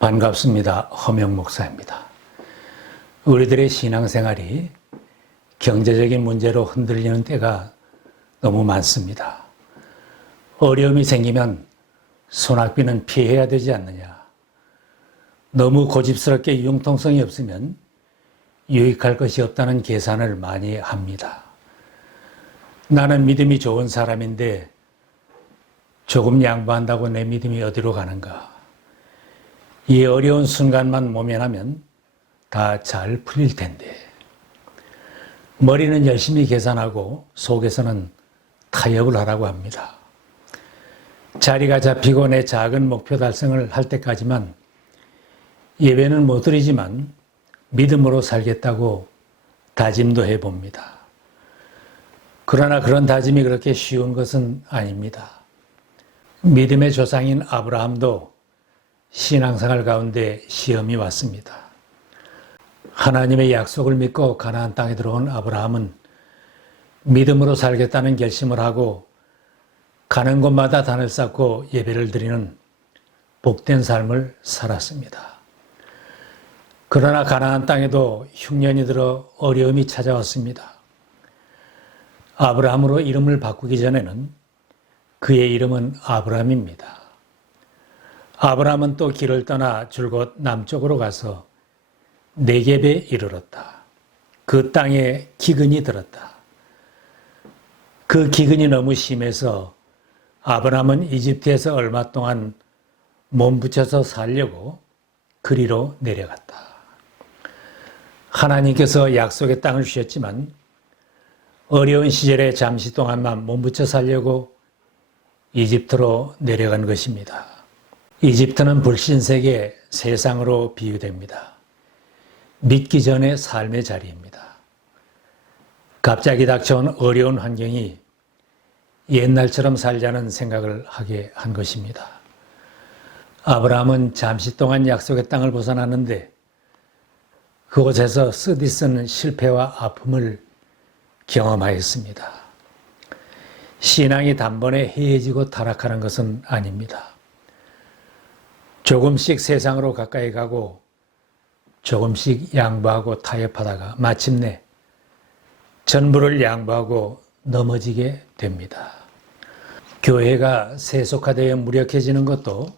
반갑습니다. 허명 목사입니다. 우리들의 신앙생활이 경제적인 문제로 흔들리는 때가 너무 많습니다. 어려움이 생기면 소낙비는 피해야 되지 않느냐. 너무 고집스럽게 융통성이 없으면 유익할 것이 없다는 계산을 많이 합니다. 나는 믿음이 좋은 사람인데 조금 양보한다고 내 믿음이 어디로 가는가. 이 어려운 순간만 모면하면 다 잘 풀릴 텐데. 머리는 열심히 계산하고 속에서는 타협을 하라고 합니다. 자리가 잡히고 내 작은 목표 달성을 할 때까지만 예배는 못 드리지만 믿음으로 살겠다고 다짐도 해봅니다. 그러나 그런 다짐이 그렇게 쉬운 것은 아닙니다. 믿음의 조상인 아브라함도 신앙생활 가운데 시험이 왔습니다. 하나님의 약속을 믿고 가나안 땅에 들어온 아브라함은 믿음으로 살겠다는 결심을 하고 가는 곳마다 단을 쌓고 예배를 드리는 복된 삶을 살았습니다. 그러나 가나안 땅에도 흉년이 들어 어려움이 찾아왔습니다. 아브라함으로 이름을 바꾸기 전에는 그의 이름은 아브람입니다. 아브람은 또 길을 떠나 줄곧 남쪽으로 가서 네겝에 이르렀다. 그 땅에 기근이 들었다. 그 기근이 너무 심해서 아브람은 이집트에서 얼마 동안 몸부쳐서 살려고 그리로 내려갔다. 하나님께서 약속의 땅을 주셨지만 어려운 시절에 잠시 동안만 몸부쳐 살려고 이집트로 내려간 것입니다. 이집트는 불신세계 세상으로 비유됩니다. 믿기 전의 삶의 자리입니다. 갑자기 닥쳐온 어려운 환경이 옛날처럼 살자는 생각을 하게 한 것입니다. 아브라함은 잠시 동안 약속의 땅을 벗어났는데 그곳에서 쓰디쓴 실패와 아픔을 경험하였습니다. 신앙이 단번에 해해지고 타락하는 것은 아닙니다. 조금씩 세상으로 가까이 가고 조금씩 양보하고 타협하다가 마침내 전부를 양보하고 넘어지게 됩니다. 교회가 세속화되어 무력해지는 것도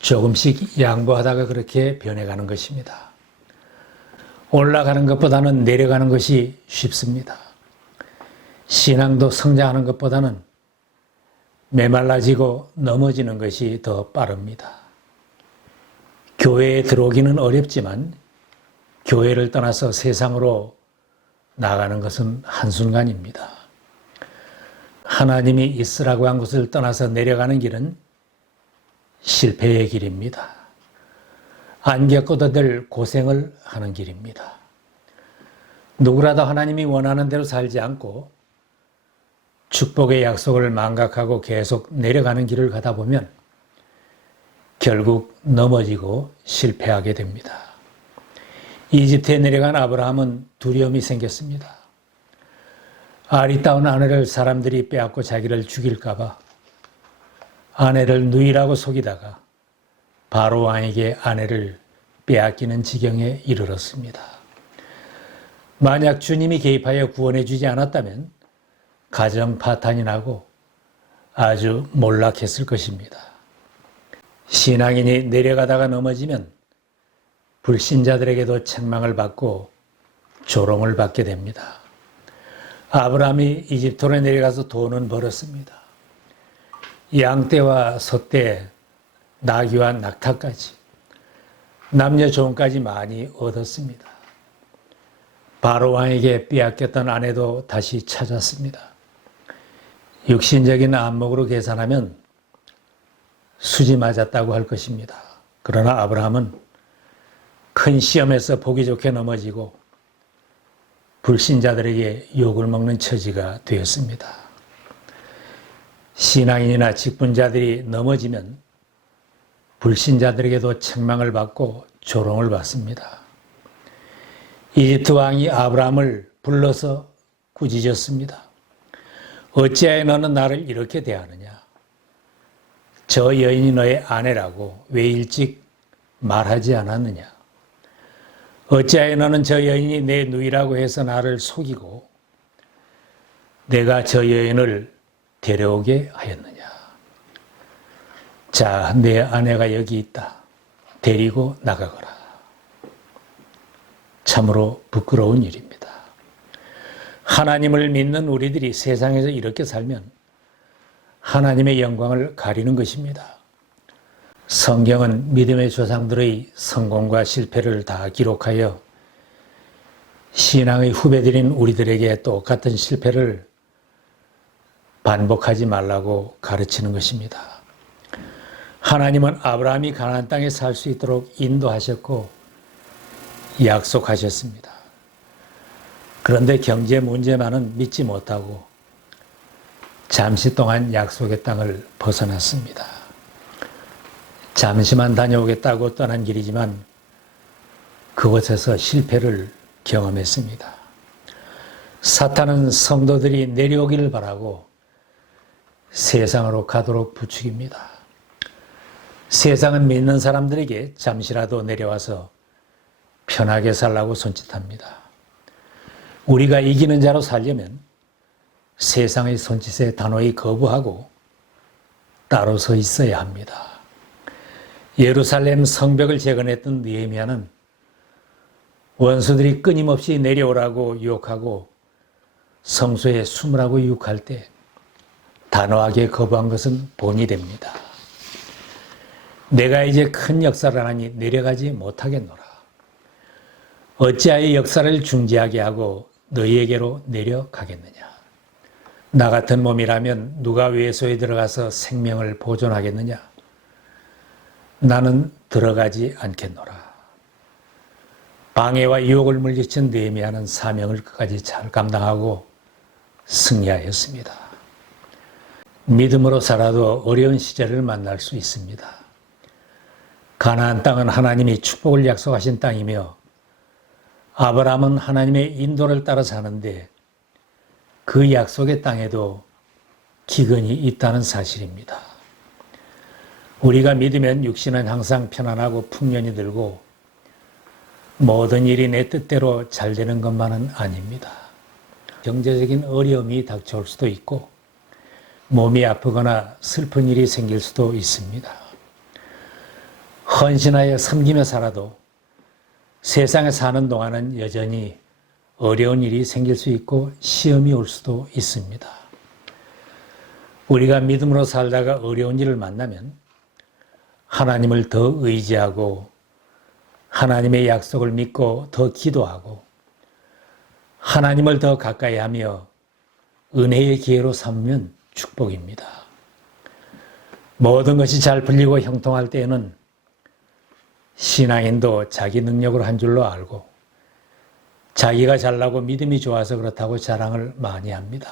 조금씩 양보하다가 그렇게 변해가는 것입니다. 올라가는 것보다는 내려가는 것이 쉽습니다. 신앙도 성장하는 것보다는 메말라지고 넘어지는 것이 더 빠릅니다. 교회에 들어오기는 어렵지만 교회를 떠나서 세상으로 나가는 것은 한순간입니다. 하나님이 있으라고 한 곳을 떠나서 내려가는 길은 실패의 길입니다. 안 겪어도 될 고생을 하는 길입니다. 누구라도 하나님이 원하는 대로 살지 않고 축복의 약속을 망각하고 계속 내려가는 길을 가다 보면 결국 넘어지고 실패하게 됩니다. 이집트에 내려간 아브라함은 두려움이 생겼습니다. 아리따운 아내를 사람들이 빼앗고 자기를 죽일까 봐 아내를 누이라고 속이다가 바로 왕에게 아내를 빼앗기는 지경에 이르렀습니다. 만약 주님이 개입하여 구원해 주지 않았다면 가정 파탄이 나고 아주 몰락했을 것입니다. 신앙인이 내려가다가 넘어지면 불신자들에게도 책망을 받고 조롱을 받게 됩니다. 아브라함이 이집트로 내려가서 돈은 벌었습니다. 양떼와 소떼, 나귀와 낙타까지 남녀 종까지 많이 얻었습니다. 바로 왕에게 빼앗겼던 아내도 다시 찾았습니다. 육신적인 안목으로 계산하면 수지 맞았다고 할 것입니다. 그러나 아브라함은 큰 시험에서 보기 좋게 넘어지고 불신자들에게 욕을 먹는 처지가 되었습니다. 신앙인이나 직분자들이 넘어지면 불신자들에게도 책망을 받고 조롱을 받습니다. 이집트 왕이 아브라함을 불러서 꾸짖었습니다. 어찌하여 너는 나를 이렇게 대하느냐? 저 여인이 너의 아내라고 왜 일찍 말하지 않았느냐? 어찌하여 너는 저 여인이 내 누이라고 해서 나를 속이고 내가 저 여인을 데려오게 하였느냐? 자, 내 아내가 여기 있다. 데리고 나가거라. 참으로 부끄러운 일입니다. 하나님을 믿는 우리들이 세상에서 이렇게 살면 하나님의 영광을 가리는 것입니다. 성경은 믿음의 조상들의 성공과 실패를 다 기록하여 신앙의 후배들인 우리들에게 똑같은 실패를 반복하지 말라고 가르치는 것입니다. 하나님은 아브라함이 가나안 땅에 살 수 있도록 인도하셨고 약속하셨습니다. 그런데 경제 문제만은 믿지 못하고 잠시 동안 약속의 땅을 벗어났습니다. 잠시만 다녀오겠다고 떠난 길이지만 그곳에서 실패를 경험했습니다. 사탄은 성도들이 내려오기를 바라고 세상으로 가도록 부추깁니다. 세상은 믿는 사람들에게 잠시라도 내려와서 편하게 살라고 손짓합니다. 우리가 이기는 자로 살려면 세상의 손짓에 단호히 거부하고 따로 서 있어야 합니다. 예루살렘 성벽을 재건했던 느헤미야는 원수들이 끊임없이 내려오라고 유혹하고 성소에 숨으라고 유혹할 때 단호하게 거부한 것은 본이 됩니다. 내가 이제 큰 역사를 하니 내려가지 못하겠노라. 어찌하여 역사를 중지하게 하고 너희에게로 내려가겠느냐. 나 같은 몸이라면 누가 외소에 들어가서 생명을 보존하겠느냐. 나는 들어가지 않겠노라. 방해와 유혹을 물리친 느헤미야는 사명을 끝까지 잘 감당하고 승리하였습니다. 믿음으로 살아도 어려운 시절을 만날 수 있습니다. 가나안 땅은 하나님이 축복을 약속하신 땅이며 아브라함은 하나님의 인도를 따라 사는데 그 약속의 땅에도 기근이 있다는 사실입니다. 우리가 믿으면 육신은 항상 편안하고 풍년이 들고 모든 일이 내 뜻대로 잘 되는 것만은 아닙니다. 경제적인 어려움이 닥쳐올 수도 있고 몸이 아프거나 슬픈 일이 생길 수도 있습니다. 헌신하여 섬기며 살아도 세상에 사는 동안은 여전히 어려운 일이 생길 수 있고 시험이 올 수도 있습니다. 우리가 믿음으로 살다가 어려운 일을 만나면 하나님을 더 의지하고 하나님의 약속을 믿고 더 기도하고 하나님을 더 가까이 하며 은혜의 기회로 삼으면 축복입니다. 모든 것이 잘 풀리고 형통할 때에는 신앙인도 자기 능력으로 한 줄로 알고 자기가 잘나고 믿음이 좋아서 그렇다고 자랑을 많이 합니다.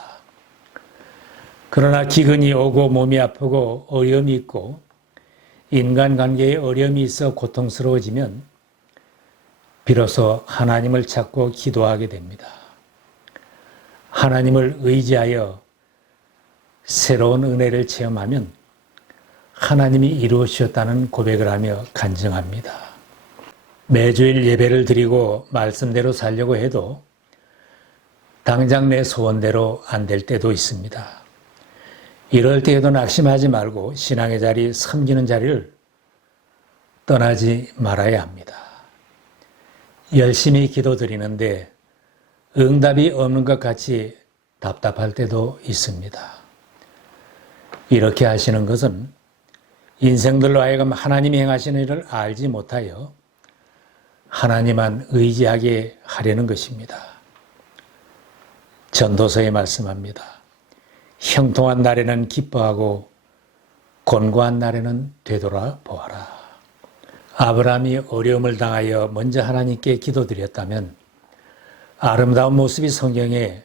그러나 기근이 오고 몸이 아프고 어려움이 있고 인간관계에 어려움이 있어 고통스러워지면 비로소 하나님을 찾고 기도하게 됩니다. 하나님을 의지하여 새로운 은혜를 체험하면 하나님이 이루어 주셨다는 고백을 하며 간증합니다. 매주일 예배를 드리고 말씀대로 살려고 해도 당장 내 소원대로 안 될 때도 있습니다. 이럴 때에도 낙심하지 말고 신앙의 자리, 섬기는 자리를 떠나지 말아야 합니다. 열심히 기도드리는데 응답이 없는 것 같이 답답할 때도 있습니다. 이렇게 하시는 것은 인생들로 하여금 하나님이 행하시는 일을 알지 못하여 하나님만 의지하게 하려는 것입니다. 전도서에 말씀합니다. 형통한 날에는 기뻐하고 곤고한 날에는 되돌아보아라. 아브라함이 어려움을 당하여 먼저 하나님께 기도드렸다면 아름다운 모습이 성경에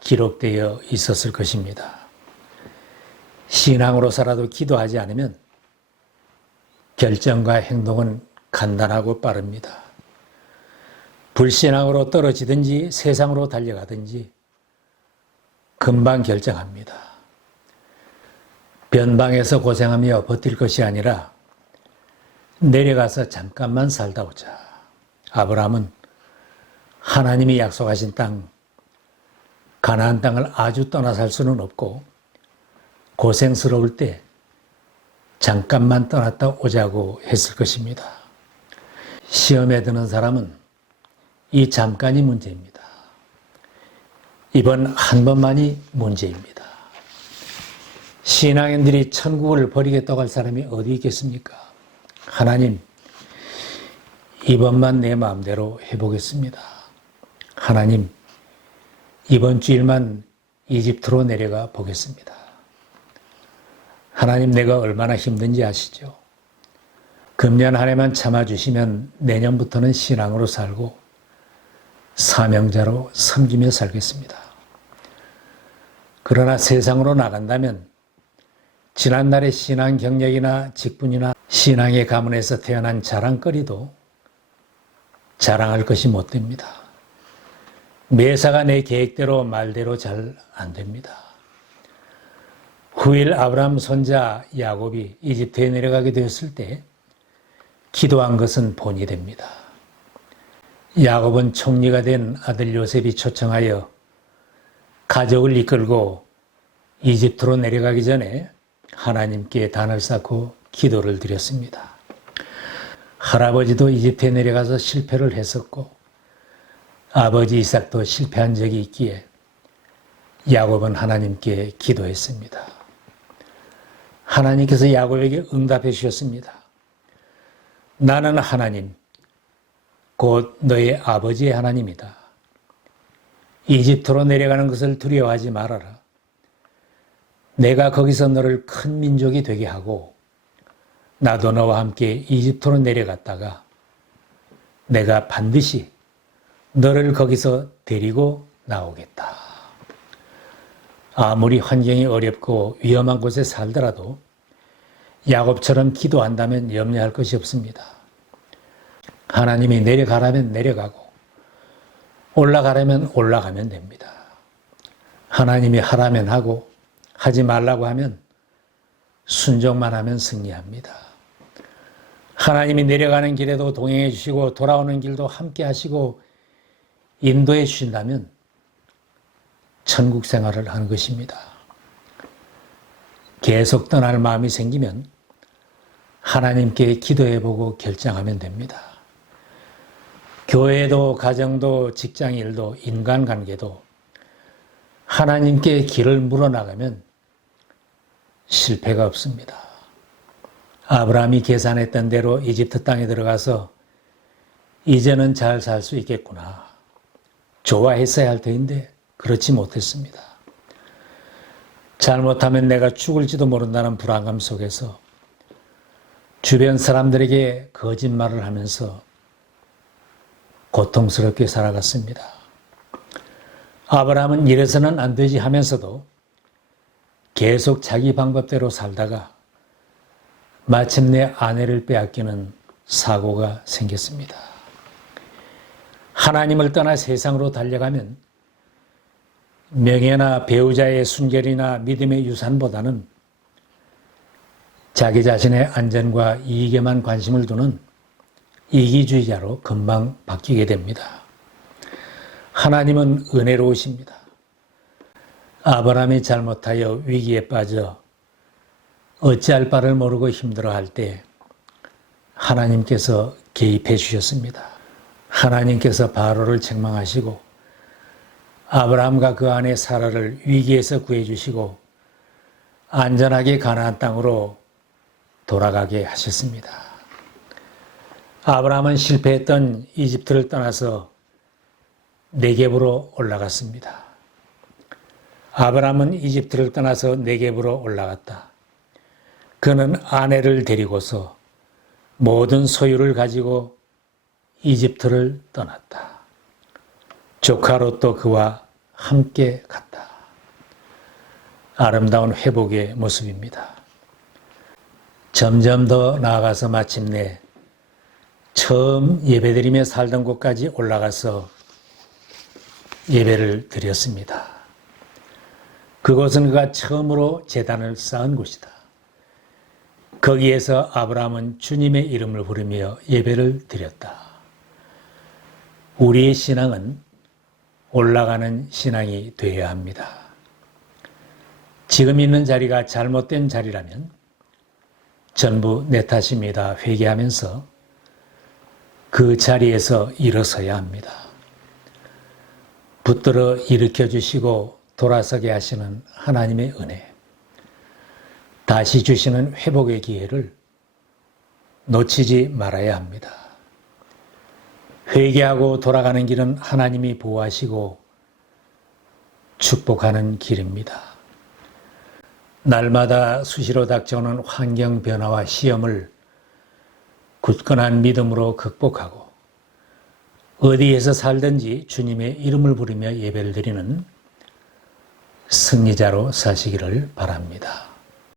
기록되어 있었을 것입니다. 신앙으로 살아도 기도하지 않으면 결정과 행동은 간단하고 빠릅니다. 불신앙으로 떨어지든지 세상으로 달려가든지 금방 결정합니다. 변방에서 고생하며 버틸 것이 아니라 내려가서 잠깐만 살다 오자. 아브라함은 하나님이 약속하신 땅, 가나안 땅을 아주 떠나 살 수는 없고 고생스러울 때 잠깐만 떠났다 오자고 했을 것입니다. 시험에 드는 사람은 이 잠깐이 문제입니다. 이번 한 번만이 문제입니다. 신앙인들이 천국을 버리겠다고 할 사람이 어디 있겠습니까? 하나님, 이번만 내 마음대로 해보겠습니다. 하나님, 이번 주일만 이집트로 내려가 보겠습니다. 하나님, 내가 얼마나 힘든지 아시죠? 금년 한 해만 참아주시면 내년부터는 신앙으로 살고 사명자로 섬기며 살겠습니다. 그러나 세상으로 나간다면 지난날의 신앙 경력이나 직분이나 신앙의 가문에서 태어난 자랑거리도 자랑할 것이 못 됩니다. 매사가 내 계획대로 말대로 잘 안 됩니다. 후일 아브라함 손자 야곱이 이집트에 내려가게 되었을 때 기도한 것은 본이 됩니다. 야곱은 총리가 된 아들 요셉이 초청하여 가족을 이끌고 이집트로 내려가기 전에 하나님께 단을 쌓고 기도를 드렸습니다. 할아버지도 이집트에 내려가서 실패를 했었고 아버지 이삭도 실패한 적이 있기에 야곱은 하나님께 기도했습니다. 하나님께서 야곱에게 응답해 주셨습니다. 나는 하나님, 곧 너의 아버지의 하나님이다. 이집트로 내려가는 것을 두려워하지 말아라. 내가 거기서 너를 큰 민족이 되게 하고 나도 너와 함께 이집트로 내려갔다가 내가 반드시 너를 거기서 데리고 나오겠다. 아무리 환경이 어렵고 위험한 곳에 살더라도 야곱처럼 기도한다면 염려할 것이 없습니다. 하나님이 내려가라면 내려가고 올라가라면 올라가면 됩니다. 하나님이 하라면 하고 하지 말라고 하면 순종만 하면 승리합니다. 하나님이 내려가는 길에도 동행해 주시고 돌아오는 길도 함께 하시고 인도해 주신다면 천국 생활을 하는 것입니다. 계속 떠날 마음이 생기면 하나님께 기도해보고 결정하면 됩니다. 교회도 가정도 직장일도 인간관계도 하나님께 길을 물어나가면 실패가 없습니다. 아브라함이 계산했던 대로 이집트 땅에 들어가서 이제는 잘 살 수 있겠구나. 좋아했어야 할 터인데 그렇지 못했습니다. 잘못하면 내가 죽을지도 모른다는 불안감 속에서 주변 사람들에게 거짓말을 하면서 고통스럽게 살아갔습니다. 아브라함은 이래서는 안 되지 하면서도 계속 자기 방법대로 살다가 마침내 아내를 빼앗기는 사고가 생겼습니다. 하나님을 떠나 세상으로 달려가면 명예나 배우자의 순결이나 믿음의 유산보다는 자기 자신의 안전과 이익에만 관심을 두는 이기주의자로 금방 바뀌게 됩니다. 하나님은 은혜로우십니다. 아브라함이 잘못하여 위기에 빠져 어찌할 바를 모르고 힘들어할 때 하나님께서 개입해 주셨습니다. 하나님께서 바로를 책망하시고 아브라함과 그 아내 사라를 위기에서 구해주시고 안전하게 가나안 땅으로 돌아가게 하셨습니다. 아브라함은 실패했던 이집트를 떠나서 네겝으로 올라갔습니다. 아브라함은 이집트를 떠나서 네겝으로 올라갔다. 그는 아내를 데리고서 모든 소유를 가지고 이집트를 떠났다. 조카 롯도 그와 함께 갔다. 아름다운 회복의 모습입니다. 점점 더 나아가서 마침내 처음 예배드리며 살던 곳까지 올라가서 예배를 드렸습니다. 그곳은 그가 처음으로 제단을 쌓은 곳이다. 거기에서 아브라함은 주님의 이름을 부르며 예배를 드렸다. 우리의 신앙은 올라가는 신앙이 되어야 합니다. 지금 있는 자리가 잘못된 자리라면 전부 내 탓입니다. 회개하면서 그 자리에서 일어서야 합니다. 붙들어 일으켜 주시고 돌아서게 하시는 하나님의 은혜, 다시 주시는 회복의 기회를 놓치지 말아야 합니다. 회개하고 돌아가는 길은 하나님이 보호하시고 축복하는 길입니다. 날마다 수시로 닥쳐오는 환경 변화와 시험을 굳건한 믿음으로 극복하고 어디에서 살든지 주님의 이름을 부르며 예배를 드리는 승리자로 사시기를 바랍니다.